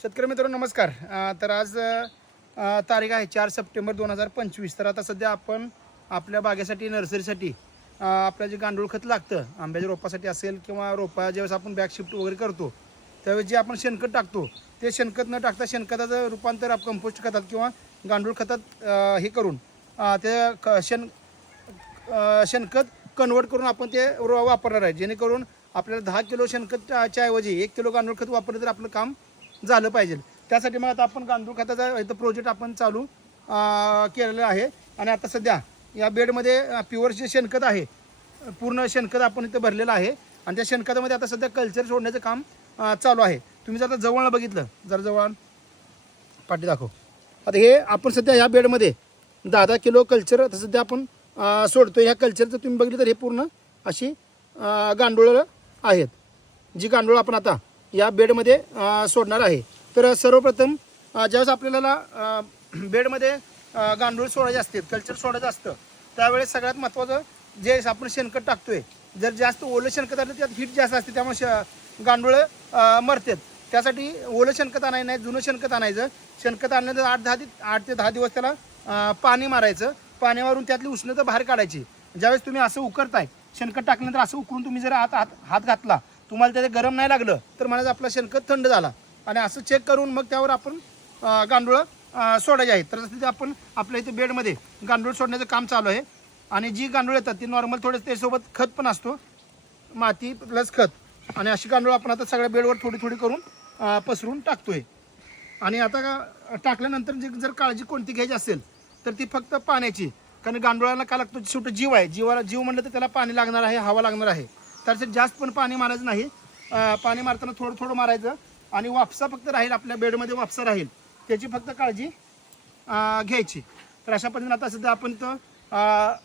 शेतकरी मित्रांनो नमस्कार. तर आज तारीख आहे चार सप्टेंबर दोन हजार पंचवीस. तर आता सध्या आपण आपल्या बागेसाठी नर्सरीसाठी आपलं जे गांडूळ खत लागतं आंब्याच्या रोपासाठी असेल किंवा रोपा ज्यावेळेस आपण बॅग शिफ्ट वगैरे करतो त्यावेळेस जे आपण शेणखत टाकतो ते शेणखत न टाकता शेणखताचं रूपांतर आप कंपोस्ट खतात किंवा गांडूळ खतात हे करून ते क शेण शेणखत कन्वर्ट करून आपण ते रो- वापरणार आहे. जेणेकरून आपल्याला दहा किलो शेणखतच्या ऐवजी एक किलो गांडूळ खत वापरलं तर आपलं काम झालं पाहिजे. त्यासाठी मग आता आपण गांडूळ खताचा इथं प्रोजेक्ट आपण चालू केलेलं आहे. आणि आता सध्या या बेडमध्ये प्युअर जे शेणखत आहे पूर्ण शेणखत आपण इथं भरलेलं आहे. आणि त्या शेणखतामध्ये आता सध्या कल्चर सोडण्याचं काम चालू आहे. तुम्ही जर आता जवळ बघितलं जर जवळ पाठी दाखव. आता हे आपण सध्या ह्या बेडमध्ये दहा दहा किलो कल्चर आता सध्या आपण सोडतो ह्या कल्चरचं तुम्ही बघितलं तर हे पूर्ण अशी गांडूळं आहेत. जी गांडूळ आपण आता या बेडमध्ये सोडणार आहे. तर सर्वप्रथम ज्यावेळेस आपल्याला बेडमध्ये गांडूळ सोडायचे असते कल्चर सोडायचं असतं त्यावेळेस सगळ्यात महत्त्वाचं जे आपण शेणखत टाकतोय जर जास्त ओलं शेणखत आलं त्यात हीट जास्त असते त्यामुळे श गांडूळं मरतात. त्यासाठी ओलं शेणखत आणायचं नाही जुनं शेणखत आणायचं. शेणखत आणल्यानंतर आठ दहा आठ ते दहा दिवस त्याला पाणी मारायचं. पाणी मारून त्यातली उष्णता बाहेर काढायची. ज्यावेळेस तुम्ही असं उकरताय शेणखत टाकल्यानंतर असं उकरून तुम्ही जर आत हात हात घातला तुम्हाला त्याचं गरम नाही लागलं तर मला आपला शेणखत थंड झाला. आणि असं चेक करून मग त्यावर आपण गांडूळ गांडूळं सोडायचे आहेत. तर तिथे आपण आपल्या इथे बेडमध्ये गांडूळ सोडण्याचं काम चालू आहे. आणि जी गांडूळ येतात ती नॉर्मल थोडं त्याच्यासोबत खत पण असतो. माती प्लस खत. आणि अशी गांडूळ आपण आता सगळ्या बेडवर थोडी थोडी करून पसरून पसरून टाकतोय. आणि आता का टाकल्यानंतर जी जर काळजी कोणती घ्यायची असेल तर ती फक्त पाण्याची. कारण गांडुळाला काय लागतो शेवटी जीव आहे. जीवाला जीव म्हणलं तर त्याला पाणी लागणार आहे हवा लागणार आहे. तर जास्त पण पाणी मारायचं नाही. पाणी मारताना थोडं थोडं मारायचं. आणि वापसा फक्त राहील आपल्या बेडमध्ये वापसा राहील. त्याची फक्त काळजी घ्यायची. तर अशा पद्धतीने आता सध्या आपण तर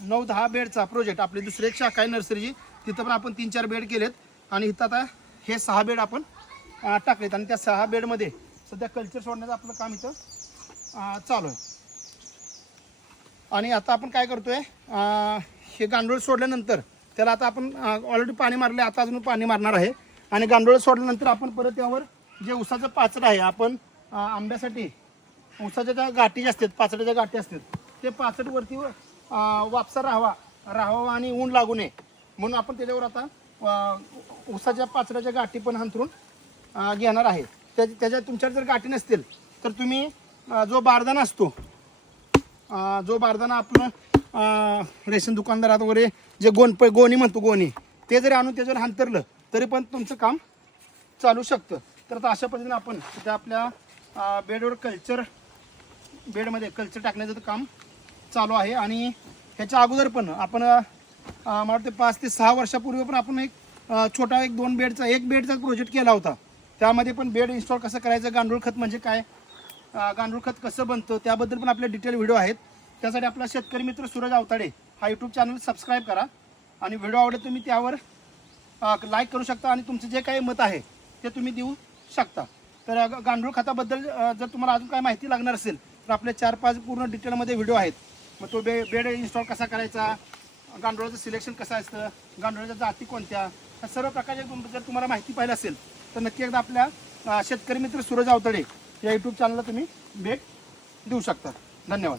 नऊ दहा बेडचा प्रोजेक्ट आपली दुसरी एक शाखा आहे नर्सरीची तिथं पण आपण तीन चार बेड केलेत. आणि इथं आता हे सहा बेड आपण टाकलेत. आणि त्या सहा बेडमध्ये सध्या कल्चर सोडण्याचं आपलं काम इथं चालू आहे. आणि आता आपण काय करतोय आहे हे गांडूळ सोडल्यानंतर त्याला आता आपण ऑलरेडी पाणी मारले आता अजून पाणी मारणार आहे. आणि गांडूळ सोडल्यानंतर आपण परत त्यावर जे उसाचं पाचड आहे आपण आंब्यासाठी उसाच्या ज्या गाठी ज्या असतात पाचड्याच्या गाठी असतात ते पाचडवरती वापसा राहावा. राहावा आणि ऊन लागू नये. म्हणून आपण त्याच्यावर आता उसाच्या पाचड्याच्या गाठी पण अंतरून घेणार आहे. त्या त्याच्यात तुमच्यात जर गाठी नसतील तर तुम्ही जो बारदाना असतो जो बारदाना आपलं रेशन दुकानदारात वगैरे जे गोण प गोणी म्हणतो गोणी ते जरी आणून त्याच्यावर हांतरलं तरी पण तुमचं काम चालू शकतं. तर आता अशा पद्धतीने आपण त्या आपल्या बेडवर कल्चर बेडमध्ये कल्चर टाकण्याचं काम चालू आहे. आणि ह्याच्या अगोदर पण आपण मला वाटतं पाच ते सहा वर्षापूर्वी पण आपण एक छोटा एक दोन बेडचा एक बेडचा प्रोजेक्ट केला होता. त्यामध्ये पण बेड इन्स्टॉल कसं करायचं गांडूळ खत म्हणजे काय गांडूळ खत कसं बनतं त्याबद्दल पण आपले डिटेल व्हिडिओ आहेत. त्यासाठी आपला शेतकरी मित्र सूरज अवताडे हा यूट्यूब चॅनल सबस्क्राईब करा. आणि व्हिडिओ आवडेल तुम्ही त्यावर लाईक करू शकता आणि तुमचं जे काही मत आहे ते तुम्ही देऊ शकता. तर गांडूळ खताबद्दल जर तुम्हाला अजून काय माहिती लागणार असेल तर आपले चार पाच पूर्ण डिटेलमध्ये व्हिडिओ आहेत. मग तो बे बेड इन्स्टॉल कसा करायचा गांडुळाचं सिलेक्शन कसं असतं गांडुळाच्या जाती कोणत्या ह्या सर्व प्रकारच्या तुम- जर तुम्हाला माहिती पाहिजे असेल तर नक्की एकदा आपल्या शेतकरी मित्र सूरज अवतडे या यूट्यूब चॅनलला तुम्ही भेट देऊ शकता. धन्यवाद.